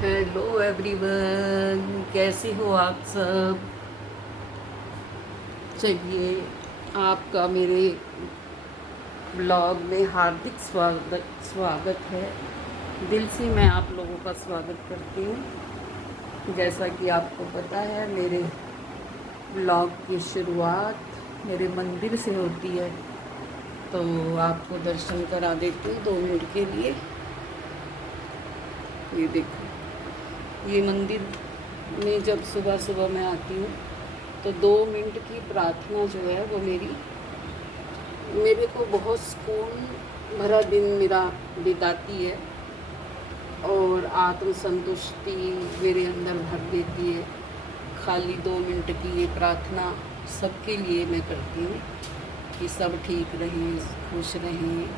Hello everyone, कैसे हो आप सब। चलिए, आपका मेरे ब्लॉग में हार्दिक स्वागत स्वागत है। दिल से मैं आप लोगों का स्वागत करती हूँ। जैसा कि आपको पता है, मेरे ब्लॉग की शुरुआत मेरे मंदिर से होती है। तो आपको दर्शन करा देती हूँ 2 मिनट के लिए। ये देखो, ये मंदिर में जब सुबह सुबह मैं आती हूँ तो 2 मिनट की प्रार्थना जो है वो मेरे को बहुत सुकून भरा दिन मेरा बिताती है और आत्म संतुष्टि मेरे अंदर भर देती है। खाली 2 मिनट की ये प्रार्थना सबके लिए मैं करती हूँ कि सब ठीक रहें, खुश रहें,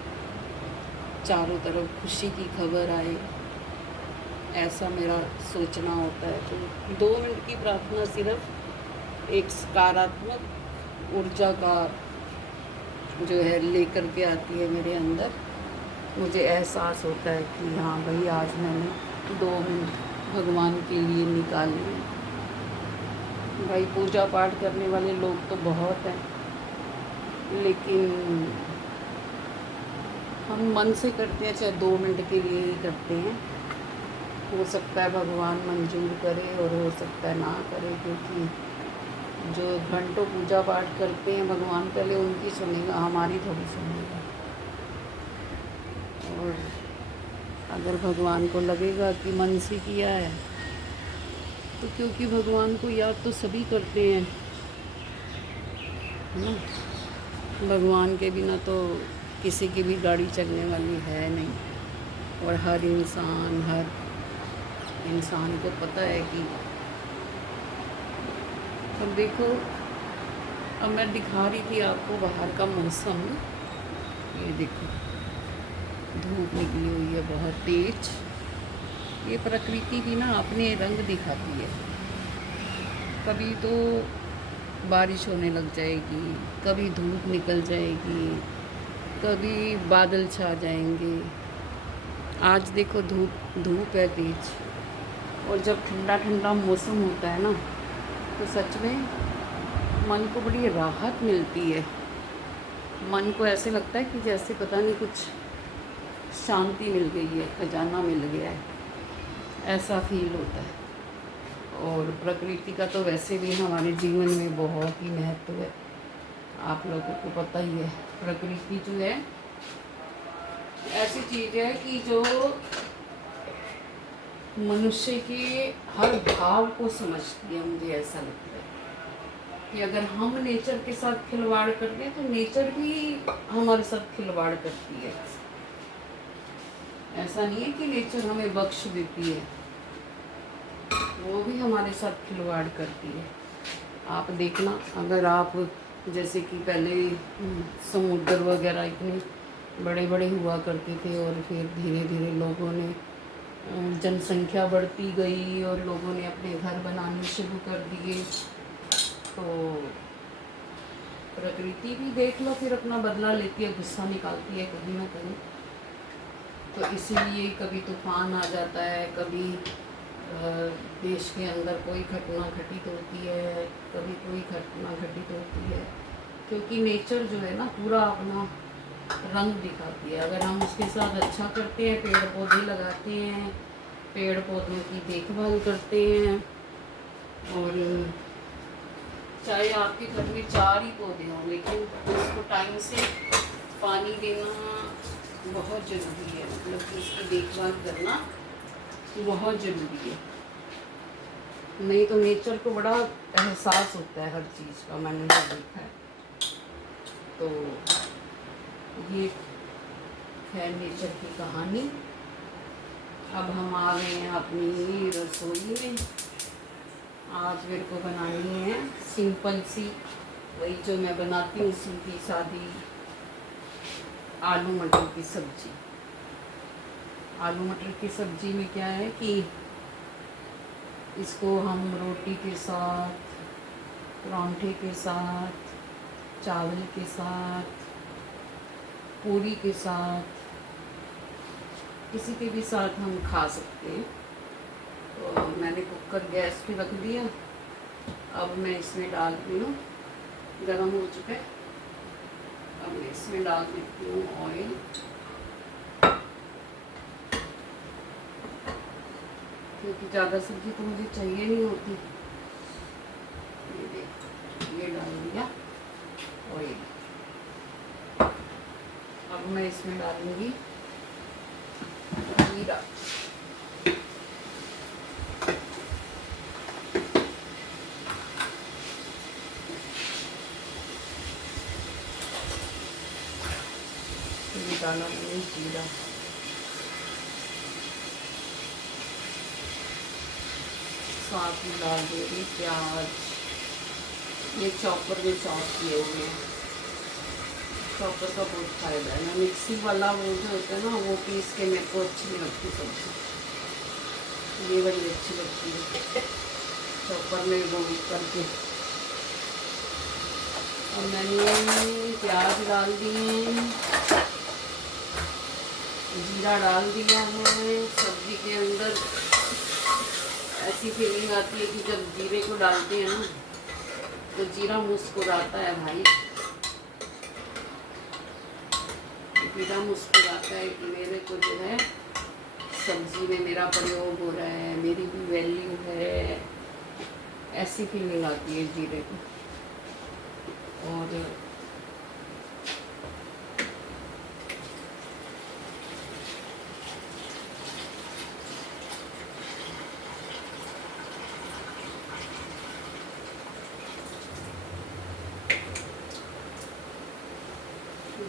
चारों तरफ खुशी की खबर आए, ऐसा मेरा सोचना होता है। तो 2 मिनट की प्रार्थना सिर्फ एक सकारात्मक ऊर्जा का जो है लेकर के आती है मेरे अंदर। मुझे एहसास होता है कि हाँ भाई, आज मैंने 2 मिनट भगवान के लिए निकाले। भाई, पूजा पाठ करने वाले लोग तो बहुत हैं, लेकिन हम मन से करते हैं, चाहे 2 मिनट के लिए ही करते हैं। हो सकता है भगवान मंजूर करे और हो सकता है ना करे, क्योंकि जो घंटों पूजा पाठ करते हैं भगवान पहले उनकी सुनेगा, हमारी थोड़ी सुनेगा। और अगर भगवान को लगेगा कि मन से किया है, तो क्योंकि भगवान को याद तो सभी करते हैं, है ना। भगवान के बिना तो किसी की भी गाड़ी चलने वाली है नहीं। और हर इंसान को पता है कि, अब देखो, अब मैं दिखा रही थी आपको बाहर का मौसम। ये देखो, धूप निकली हुई है बहुत तेज। ये प्रकृति भी ना अपने रंग दिखाती है। कभी तो बारिश होने लग जाएगी, कभी धूप निकल जाएगी, कभी बादल छा जाएंगे। आज देखो, धूप धूप है तेज। और जब ठंडा ठंडा मौसम होता है ना, तो सच में मन को बड़ी राहत मिलती है। मन को ऐसे लगता है कि जैसे पता नहीं कुछ शांति मिल गई है, खजाना मिल गया है, ऐसा फील होता है। और प्रकृति का तो वैसे भी हमारे जीवन में बहुत ही महत्व है। आप लोगों को पता ही है, प्रकृति जो है ऐसी चीज़ है कि जो मनुष्य के हर भाव को समझती है। मुझे ऐसा लगता है कि अगर हम नेचर के साथ खिलवाड़ कर दें तो नेचर भी हमारे साथ खिलवाड़ करती है। ऐसा नहीं है कि नेचर हमें बख्श देती है, वो भी हमारे साथ खिलवाड़ करती है। आप देखना, अगर आप जैसे कि पहले समुद्र वगैरह इतने बड़े बड़े हुआ करते थे, और फिर धीरे धीरे लोगों ने जनसंख्या बढ़ती गई और लोगों ने अपने घर बनाने शुरू कर दिए। तो प्रकृति भी देख लो फिर अपना बदला लेती है, गुस्सा निकालती है कहीं ना कहीं। तो इसीलिए कभी तूफान आ जाता है, कभी देश के अंदर कोई घटना घटित होती है, कभी कोई घटना घटित होती है, क्योंकि नेचर जो है ना पूरा अपना रंग दिखाती है। अगर हम उसके साथ अच्छा करते हैं, पेड़ पौधे लगाते हैं, पेड़ पौधों की देखभाल करते हैं, और चाहे आपके घर में 4 ही पौधे हों, लेकिन उसको टाइम से पानी देना बहुत ज़रूरी है। मतलब कि उसकी देखभाल करना बहुत ज़रूरी है। नहीं तो नेचर को बड़ा एहसास होता है हर चीज़ का, मैंने जो देखा है। तो ये है नेचर की कहानी। अब हम आ गए हैं अपनी रसोई में। आज मेरे को बनानी है सिंपल सी, वही जो मैं बनाती हूँ, सीधी सादी आलू मटर की सब्ज़ी। आलू मटर की सब्ज़ी में क्या है कि इसको हम रोटी के साथ, परांठे के साथ, चावल के साथ, पूरी के साथ, किसी के भी साथ हम खा सकते हैं। तो मैंने कुकर गैस पे रख दिया। अब मैं इसमें डाल रही हूँ, गर्म हो चुका है। अब मैं इसमें डाल देती हूँ ऑयल। क्योंकि ज़्यादा सब्जी तो मुझे चाहिए नहीं होती। ये देख, ये डाल दिया ऑयल। अब मैं इसमें डालूंगी जीरा। ये डाला मैंने जीरा। साथ में डाल दूँगी प्याज। ये चॉपर में चॉप किए हुए हैं। चॉपर का बहुत फ़ायदा है ना। मिक्सी वाला वो जो होता है ना, वो पीस के मेरे को अच्छी नहीं लगती सब्ज़ी। ये वाली अच्छी लगती है चॉपर में वो करके। और मैंने प्याज डाल दिए, जीरा डाल दिया है। सब्जी के अंदर ऐसी फीलिंग आती है कि जब जीरे को डालते हैं ना, तो जीरा मुस्कुराता है भाई। जीरा मुस्कुराता है कि मेरे को जो है सब्जी में मेरा प्रयोग हो रहा है, मेरी भी वैल्यू है। ऐसी फीलिंग आती है जीरे को। और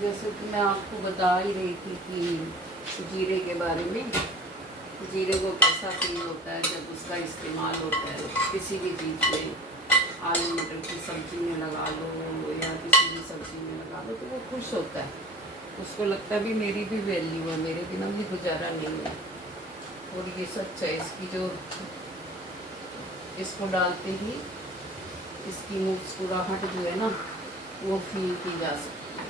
जैसे कि मैं आपको बता ही रही थी कि जीरे के बारे में, जीरे को कैसा फील होता है जब उसका इस्तेमाल होता है किसी भी चीज़ में। आलू मटर की सब्ज़ी में लगा लो या किसी भी सब्ज़ी में लगा लो, तो वो खुश होता है। उसको लगता है भी मेरी भी वैल्यू है, मेरे बिना भी गुजारा नहीं है। और ये सच है इसकी। जो इसको डालते ही इसकी मुस्कुराहट जो है ना, वो फील की जा सकती है।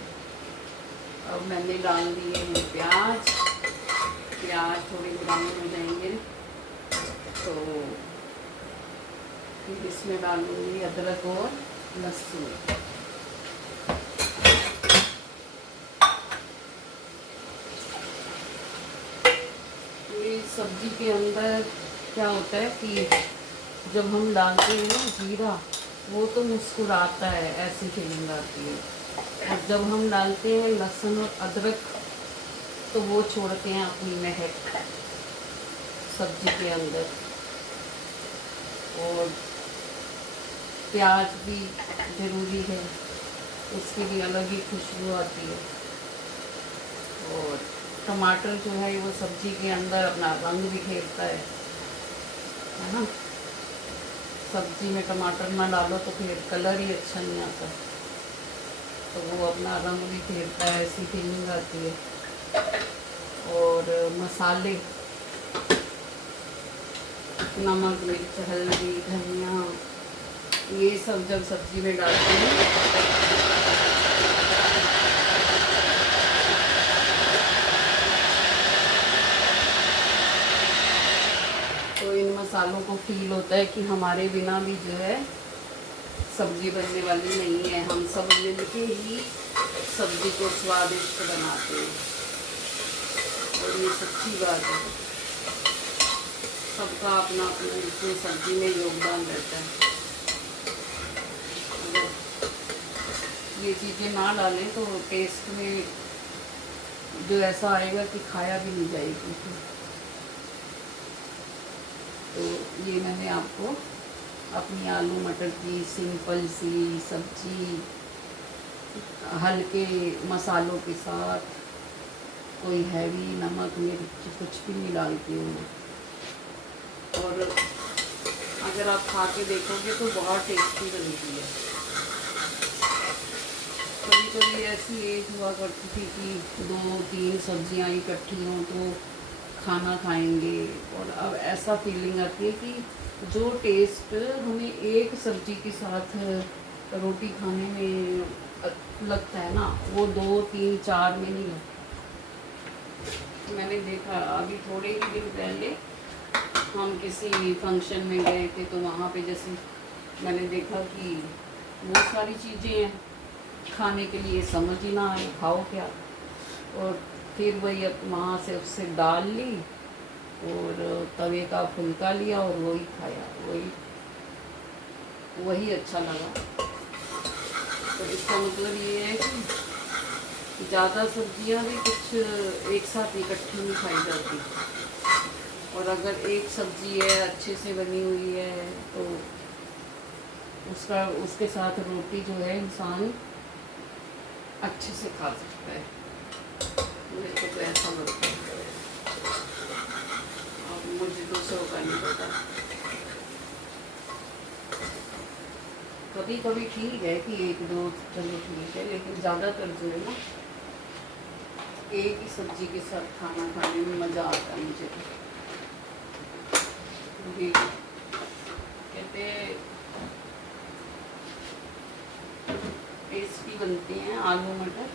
अब मैंने डाल दिए हैं प्याज। प्याज थोड़े ब्राउन हो जाएंगे तो फिर इसमें डालूंगी अदरक और लहसुन। ये सब्जी के अंदर क्या होता है कि जब हम डालते हैं ना जीरा, वो तो मुस्कुराता है, ऐसी फीलिंग आती है। और जब हम डालते हैं लहसुन और अदरक, तो वो छोड़ते हैं अपनी महक सब्जी के अंदर। और प्याज भी ज़रूरी है, उसकी भी अलग ही खुशबू आती है। और टमाटर जो है वो सब्जी के अंदर अपना रंग बिखेरता है ना। सब्जी में टमाटर ना डालो तो फिर कलर ही अच्छा नहीं आता, तो वो अपना रंग भी फेरता है, ऐसी फीलिंग आती है। और मसाले, नमक, मिर्च, हल्दी, धनिया, ये सब जब सब्जी में डालते हैं तो इन मसालों को फील होता है कि हमारे बिना भी जो है सब्जी बनने वाली नहीं है। हम सब मिलके ही सब्जी को स्वादिष्ट बनाते हैं। और ये सच्ची बात है, सबका अपना अपना इसमें सब्जी में योगदान रहता है। अगर ये चीज़ें ना डालें तो टेस्ट में जो ऐसा आएगा कि खाया भी नहीं जाएगी। तो ये मैंने आपको अपनी आलू मटर की सिंपल सी सब्जी हल्के मसालों के साथ, कोई हैवी नमक मिर्च कुछ भी नहीं डालती हूँ मैं। और अगर आप खा के देखोगे तो बहुत टेस्टी बनती है। कभी कभी ऐसी एज हुआ करती थी कि 2-3 सब्जियाँ इकट्ठी हों तो खाना खाएंगे, और अब ऐसा फीलिंग आती है कि जो टेस्ट हमें एक सब्जी के साथ रोटी खाने में लगता है ना, वो 2-3-4 में नहीं लगता। मैंने देखा अभी थोड़े ही दिन पहले हम किसी फंक्शन में गए थे तो वहाँ पे जैसे मैंने देखा कि बहुत सारी चीज़ें हैं खाने के लिए, समझ ही ना आए खाओ क्या। और फिर वही वहाँ से उससे दाल ली और तवे का फुल्का लिया और वही खाया, वही अच्छा लगा। तो इसका मतलब ये है कि ज़्यादा सब्जियां भी कुछ एक साथ इकट्ठी नहीं खाई जाती, और अगर एक सब्जी है अच्छे से बनी हुई है तो उसके साथ रोटी जो है इंसान अच्छे से खा सकता है। मेरे को तो ऐसा लगता है, और मुझे दूसरों का नहीं पता। कभी कभी ठीक है कि एक दो चलो ठीक है, लेकिन ज़्यादातर जो है ना एक ही सब्जी के साथ खाना खाने में मज़ा आता है मुझे। कहते टेस्टी बनते हैं आलू मटर।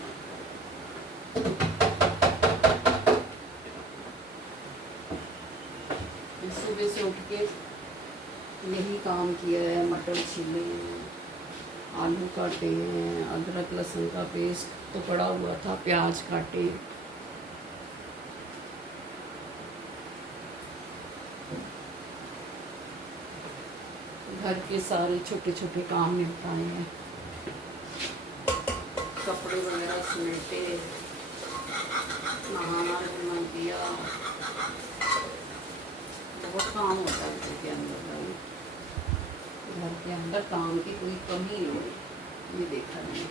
सुबह से उठ के यही काम किया है, मटर छीले हैं, आलू काटे हैं, अदरक लहसुन का पेस्ट तो पड़ा हुआ था, प्याज काटे। घर के सारे छोटे छोटे काम निपटाए हैं, कपड़े वगैरह समेटे, नहाना धोना किया। बहुत काम होता है घर के अंदर भाई, घर के अंदर काम की कोई कमी नहीं है, ये देखा मैंने।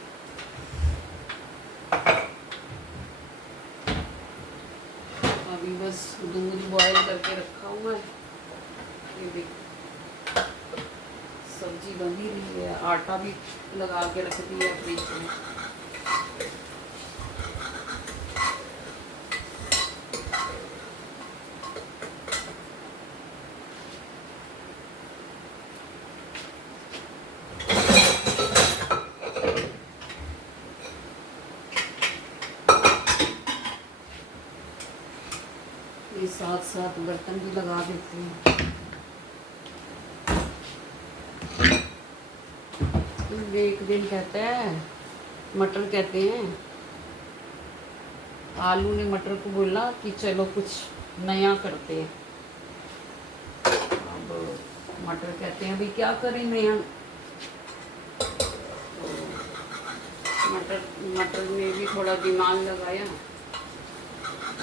अभी बस दूध बॉयल करके रखा हुआ है, ये देख सब्जी बनी रही है, आटा भी लगा के रख दिया फ्रिज में। ये साथ साथ बर्तन भी लगा देती हूँ। एक दिन कहता है, मटर कहते हैं, आलू ने मटर को बोला कि चलो कुछ नया करते हैं। अब मटर कहते हैं अभी क्या करें नया। तो मटर में भी थोड़ा दिमाग लगाया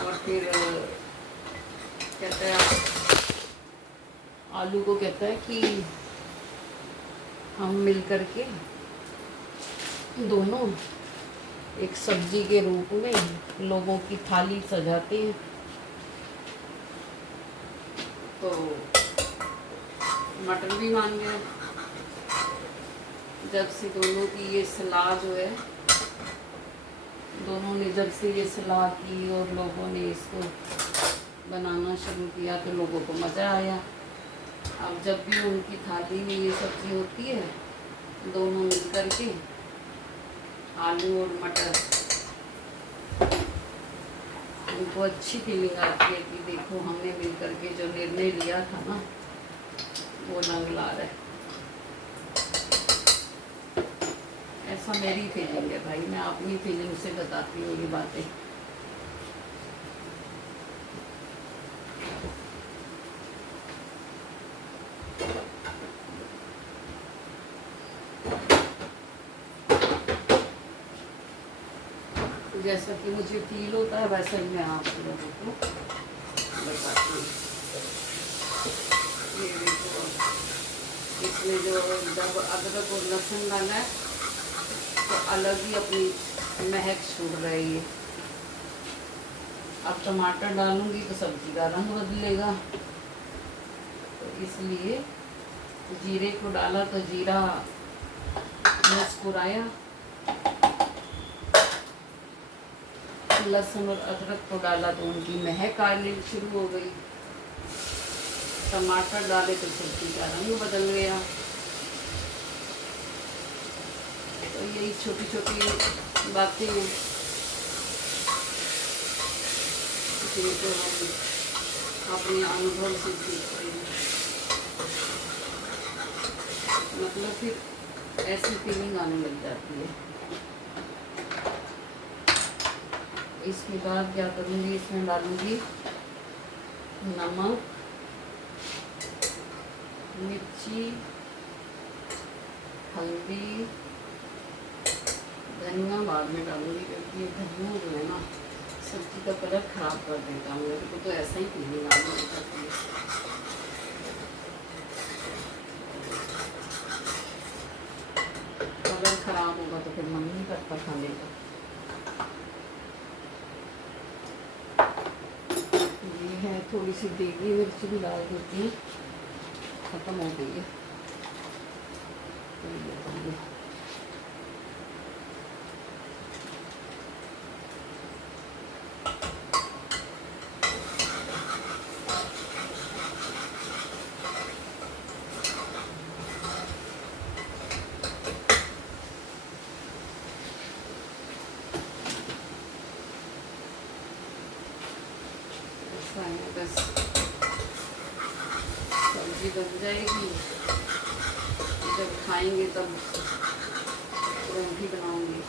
और फिर कहता है, आलू को कहता है कि हम मिल करके दोनों एक सब्जी के रूप में लोगों की थाली सजाते हैं। तो मटर भी मान गया। जब से दोनों की ये सलाह जो है, दोनों ने जब से ये सलाह की और लोगों ने इसको बनाना शुरू किया तो लोगों को मज़ा आया। अब जब भी उनकी थाली में ये सब्ज़ी होती है, दोनों मिल करके आलू और मटर, उनको अच्छी फीलिंग आती है कि देखो हमने मिल करके जो निर्णय लिया था ना वो रंग ला रहा है। ऐसा मेरी फीलिंग है भाई, मैं अपनी फीलिंग से बताती हूँ ये बातें। जैसा कि मुझे फील होता है वैसा ही मैं आप लोगों को बताती हूँ। ये देखो, इसमें जो जब अदरक और लहसुन डाला है तो अलग ही अपनी महक छोड़ रही है। अब टमाटर डालूंगी तो सब्जी का रंग बदलेगा, तो इसलिए जीरे को डाला तो जीरा मुस्कुराया, लहसुन और अदरक को डाला तो उनकी महक आने शुरू हो गई, टमाटर डाले तो सब्जी का रंग बदल गया। तो यही छोटी छोटी बातें हैं जिनको हम अपने अनुभव से सीखते हैं। मतलब फिर ऐसी फीलिंग आने लग जाती है। इसके बाद क्या करूँगी, इसमें डालूँगी नमक, मिर्ची, हल्दी, धनिया बाद में डालूँगी, क्योंकि ये धनिया जो है ना सब्जी का कलर ख़राब कर देता है। मेरे को तो ऐसा ही फीलिंग आने लग जाती है। कलर ख़राब होगा तो फिर मन नहीं करता खाने का। ये है, थोड़ी सी देगी मिर्च भी डाल देती हूँ, ख़त्म हो गई है। बस सब्जी बन जाएगी, जब खाएंगे तब परांठी बनाऊंगी।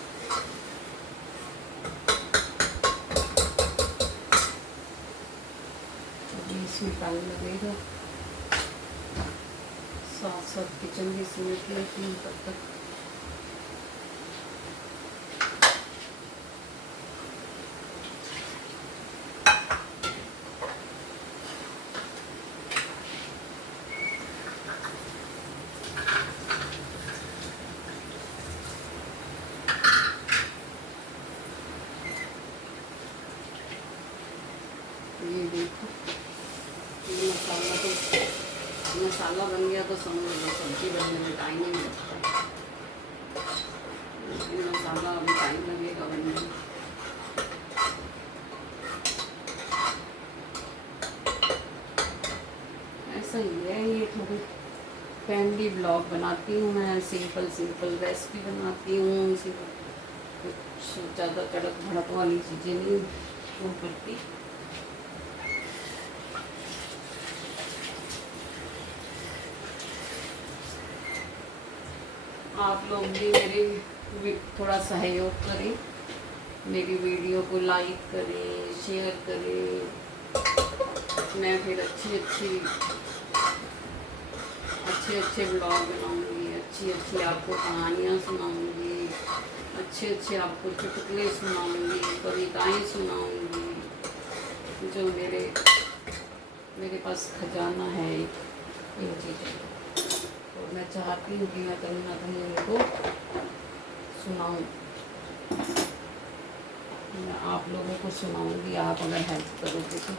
अभी इसमें टाइम लगेगा, साथ साथ किचन भी समेट लेती हूँ तब तक। ये देखो, ये मसाला बन गया तो समझ लो सब्जी बनने में टाइम नहीं लगता। ये मसाला अभी टाइम लगेगा बनने में। ऐसा ही है, ये थोड़ी फैमिली ब्लॉग बनाती हूँ मैं, सिंपल रेसिपी बनाती हूँ, कुछ ज़्यादा तड़क भड़क वाली चीज़ें नहीं वो करती। आप लोग भी मेरे थोड़ा सहयोग करें, मेरी वीडियो को लाइक करें, शेयर करें। मैं फिर अच्छे ब्लॉग बनाऊंगी, अच्छी आपको कहानियाँ सुनाऊंगी, अच्छे आपको चुटकुले सुनाऊंगी, कविताएँ सुनाऊंगी। जो मेरे पास खजाना है इन चीज़ों का, और मैं चाहती हूँ कि मैं कहीं ना कहीं उनको सुनाऊँ। मैं आप लोगों को सुनाऊंगी, आप अगर हेल्प करोगे तो।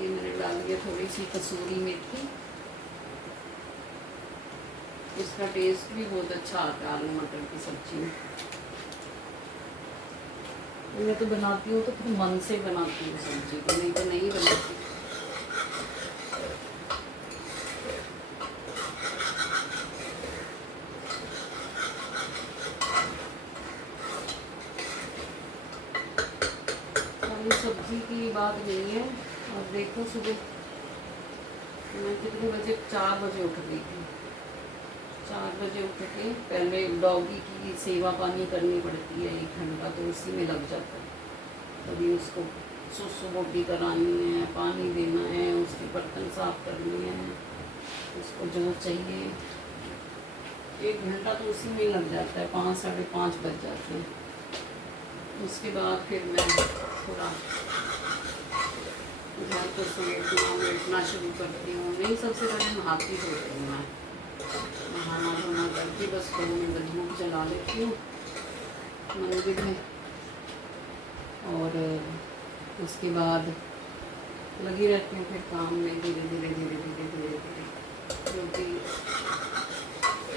ये मैंने डाल दिया थोड़ी सी कसूरी मेथी, इसका टेस्ट भी बहुत अच्छा आता है आलू मटर की सब्जी में। मैं तो बनाती हूँ तो फिर मन से बनाती हूँ सब्जी को, नहीं तो नहीं बनाती। सब्जी की बात नहीं है। और देखो सुबह मैं कितने बजे, 4 बजे उठ गई थी। 4 बजे उठ के पहले डॉगी की सेवा पानी करनी पड़ती है 1 घंटा, तो उसी में लग जाता है। कभी उसको सुसु बोटी करानी है, पानी देना है, उसके बर्तन साफ करने हैं, उसको जो चाहिए 1 घंटा तो उसी में लग जाता है। 5 साढ़े 5 बज जाते हैं। उसके बाद फिर मैं थोड़ा घर को समेटना शुरू करती हूँ। नहीं, सबसे पहले नहाती धोती हूँ मैं, नहाना धोना करके बस 2 मिनट धूप जला लेती हूँ मंदिर में, और उसके बाद लगी रहती हूँ फिर काम में धीरे धीरे। क्योंकि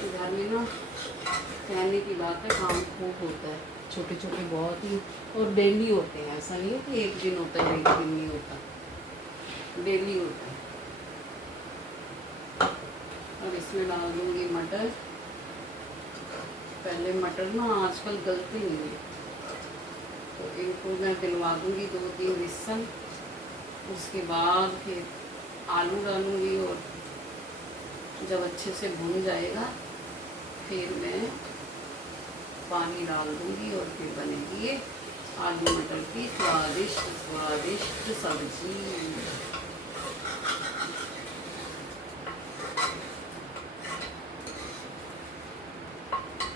घर में ना कहने की बात है, काम खूब होता है, छोटे छोटे बहुत ही, और डेली होते हैं। ऐसा नहीं है कि एक दिन होता है, एक दिन नहीं होता, डेली होता है। और इसमें डाल दूँगी मटर। पहले मटर ना आजकल गलते नहीं है, तो इनको मैं दिलवा दूँगी 2-3 विसल। उसके बाद फिर आलू डालूँगी और जब अच्छे से भुन जाएगा फिर मैं पानी डाल दूँगी और फिर बनेगी ये आलू मटर की स्वादिष्ट स्वादिष्ट सब्जी।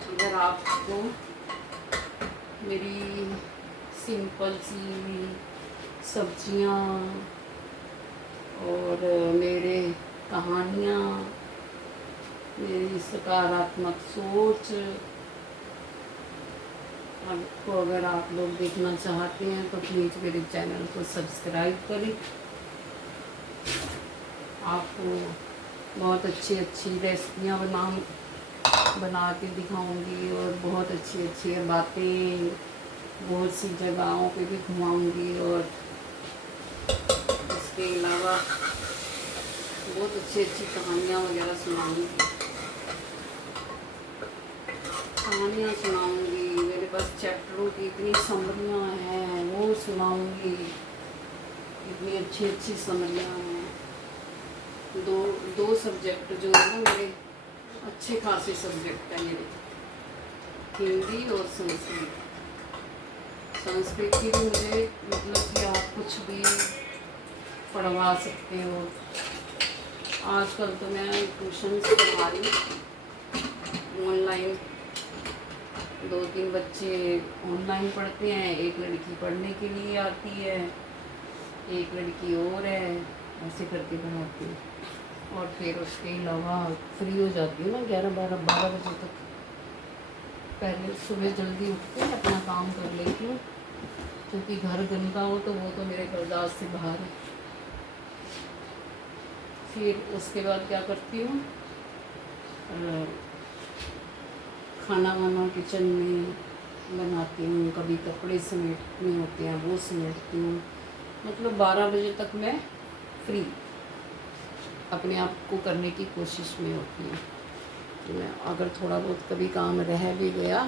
अगर आपको मेरी सिंपल सी सब्जियाँ और मेरे कहानियाँ, मेरी सकारात्मक सोच आपको अगर आप लोग देखना चाहते हैं तो प्लीज़ मेरे चैनल को सब्सक्राइब करें। आपको बहुत अच्छी अच्छी रेसिपियाँ बना के दिखाऊंगी और बहुत अच्छी अच्छी बातें बहुत सी जगहों पे भी घुमाऊंगी और इसके अलावा बहुत अच्छी अच्छी कहानियाँ वगैरह सुनाऊंगी। मेरे पास चैप्टरों की इतनी समरियाँ हैं वो सुनाऊंगी। इतनी अच्छी अच्छी समरियाँ हैं। दो सब्जेक्ट जो है ना मेरे अच्छे खासे सब्जेक्ट हैं मेरे, हिंदी और संस्कृत। संस्कृत की भी मुझे मतलब कि आप कुछ भी पढ़वा सकते हो। आजकल तो मैं ट्यूशन पढ़ा रही हूँ ऑनलाइन। 2-3 बच्चे ऑनलाइन पढ़ते हैं, एक लड़की पढ़ने के लिए आती है, एक लड़की और है, ऐसे करके पढ़ाती हूँ। और फिर उसके अलावा फ्री हो जाती हूँ मैं 11-12 बजे तक। पहले सुबह जल्दी उठ के अपना काम कर लेती हूँ, क्योंकि घर गंदा हो तो वो तो मेरे बर्दाश्त से बाहर है। फिर उसके बाद क्या करती हूँ, खाना वाना किचन में बनाती हूँ, कभी कपड़े समेटने होते हैं वो समेटती हूँ। मतलब 12 बजे तक मैं फ्री अपने आप को करने की कोशिश में होती हूँ। तो मैं अगर थोड़ा बहुत कभी काम रह भी गया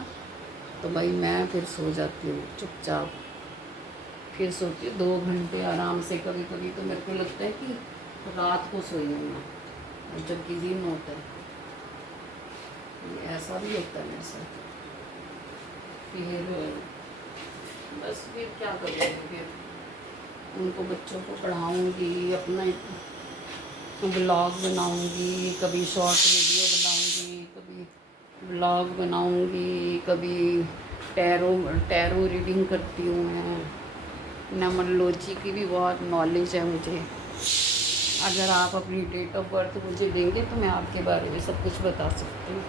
तो भाई मैं फिर सो जाती हूँ चुपचाप। फिर सोती हूँ 2 घंटे आराम से। कभी कभी तो मेरे को लगता है कि रात को सोई हूँ मैं, जबकि दिन होता है। ऐसा भी होता है मेरे साथ। फिर बस फिर क्या करूँगी, फिर उनको बच्चों को पढ़ाऊँगी, अपना ब्लॉग बनाऊँगी, कभी शॉर्ट वीडियो बनाऊँगी, कभी ब्लॉग बनाऊँगी, कभी टैरो रीडिंग करती हूँ मैं। न्यूमरोलॉजी की भी बहुत नॉलेज है मुझे। अगर आप अपनी डेट ऑफ बर्थ मुझे देंगे तो मैं आपके बारे में सब कुछ बता सकती हूँ।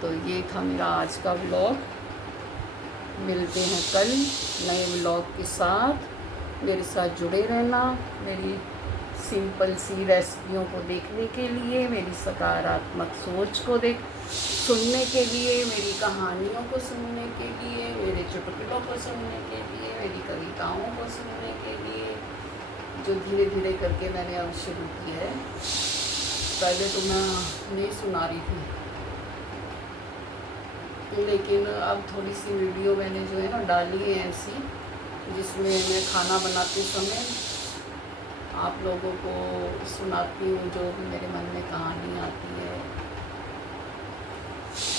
तो ये था मेरा आज का व्लॉग। मिलते हैं कल नए व्लॉग के साथ। मेरे साथ जुड़े रहना, मेरी सिंपल सी रेसिपियों को देखने के लिए, मेरी सकारात्मक सोच को सुनने के लिए, मेरी कहानियों को सुनने के लिए, मेरे चुटकुलों को सुनने के लिए, मेरी कविताओं को सुनने के लिए, जो धीरे धीरे करके मैंने अब शुरू की है। पहले तो मैं नहीं सुना रही थी, लेकिन अब थोड़ी सी वीडियो मैंने जो है ना डाली है ऐसी, जिसमें मैं खाना बनाते समय आप लोगों को सुनाती हूँ जो भी मेरे मन में कहानी आती है।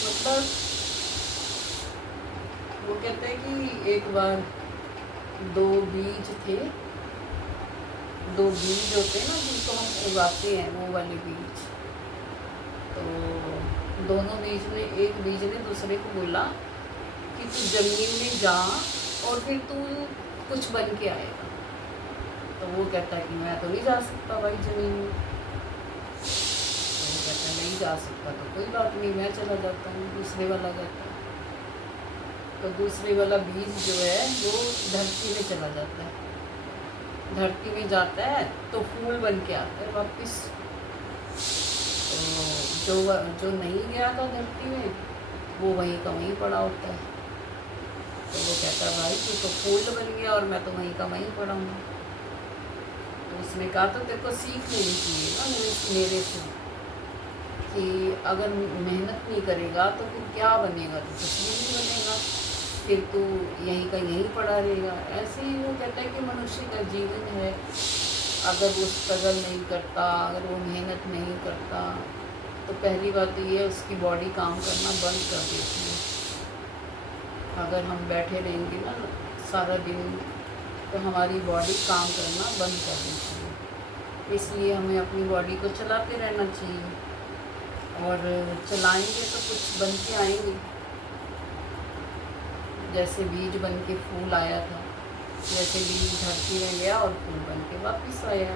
मतलब वो कहते हैं कि एक बार 2 बीज थे, 2 बीज होते हैं ना जिनको हम उगाते हैं, वो वाले बीज। तो दोनों बीज में एक बीज ने दूसरे को बोला कि तू ज़मीन में जा और फिर तू कुछ बन के आएगा। तो वो कहता है कि मैं तो नहीं जा सकता भाई ज़मीन में। तो वो कहता है नहीं जा सकता तो कोई बात नहीं, मैं चला जाता हूँ। दूसरे वाला जाता है, तो दूसरे वाला बीज जो है वो धरती में चला जाता है। धरती में जाता है तो फूल बन के आता है वापस। तो जो नहीं गया था धरती में वो वहीं का वहीं पड़ा होता है। तो वो कहता है भाई तू तो फूल बन गया और मैं तो वहीं का वहीं पड़ा हूँ। तो उसने कहा तो तेरे को सीख लेनी चाहिए ना मेरे से, कि अगर मेहनत नहीं करेगा तो फिर क्या बनेगा, तो कुछ भी नहीं बनेगा। फिर तो यहीं का यहीं पड़ा रहेगा। ऐसे ही वो कहता है कि मनुष्य का जीवन है, अगर वो स्ट्रगल नहीं करता, अगर वो मेहनत नहीं करता, तो पहली बात तो ये है उसकी बॉडी काम करना बंद कर देती है। अगर हम बैठे रहेंगे ना सारा दिन, तो हमारी बॉडी काम करना बंद कर देती है। इसलिए हमें अपनी बॉडी को चलाते रहना चाहिए, और चलाएंगे तो कुछ बन के आएंगे। जैसे बीज बन के फूल आया था, जैसे बीज धरती में गया और फूल बन के वापस आया,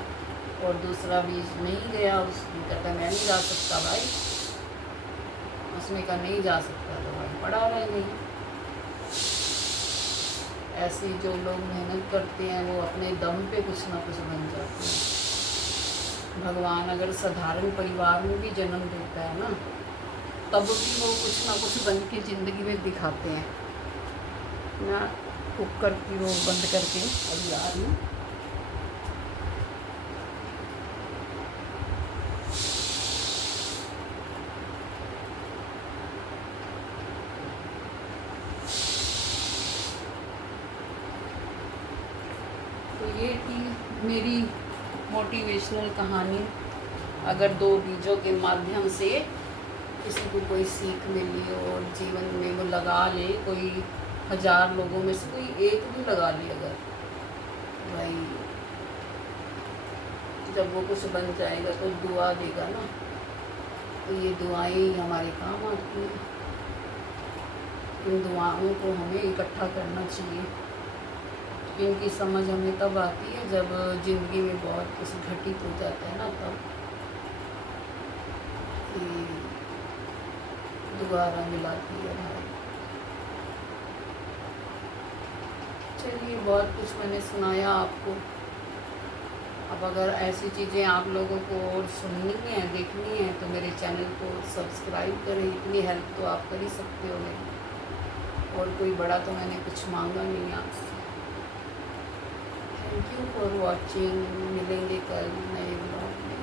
और दूसरा बीज नहीं गया, उसने कहता मैं नहीं जा सकता भाई, उसने कहा नहीं जा सकता, तो भाई पड़ा रहे नहीं। ऐसे जो लोग मेहनत करते हैं वो अपने दम पे कुछ ना कुछ बन जाते हैं। भगवान अगर साधारण परिवार में भी जन्म देता है ना, तब भी वो कुछ ना कुछ बन के ज़िंदगी में दिखाते हैं ना। कुकर की वो बंद करके अभी आ रही हूँ। तो ये थी मेरी मोटिवेशनल कहानी। अगर दो बीजों के माध्यम से किसी को कोई सीख मिली और जीवन में वो लगा ले, कोई 1000 लोगों में से कोई एक भी लगा ले, अगर भाई जब वो कुछ बन जाएगा तो दुआ देगा ना, तो ये दुआएं ही हमारे काम आती हैं। इन दुआओं को हमें इकट्ठा करना चाहिए। इनकी समझ हमें तब आती है जब ज़िंदगी में बहुत कुछ घटित हो जाता है ना, तब कि दोबारा मिलाती है भाई। चलिए, बहुत कुछ मैंने सुनाया आपको। अब अगर ऐसी चीज़ें आप लोगों को और सुननी है, देखनी है, तो मेरे चैनल को सब्सक्राइब करें। इतनी हेल्प तो आप कर ही सकते हो मेरी, और कोई बड़ा तो मैंने कुछ मांगा नहीं आपसे। Thank you for watching. मिलेंगे कल नए ब्लॉग में।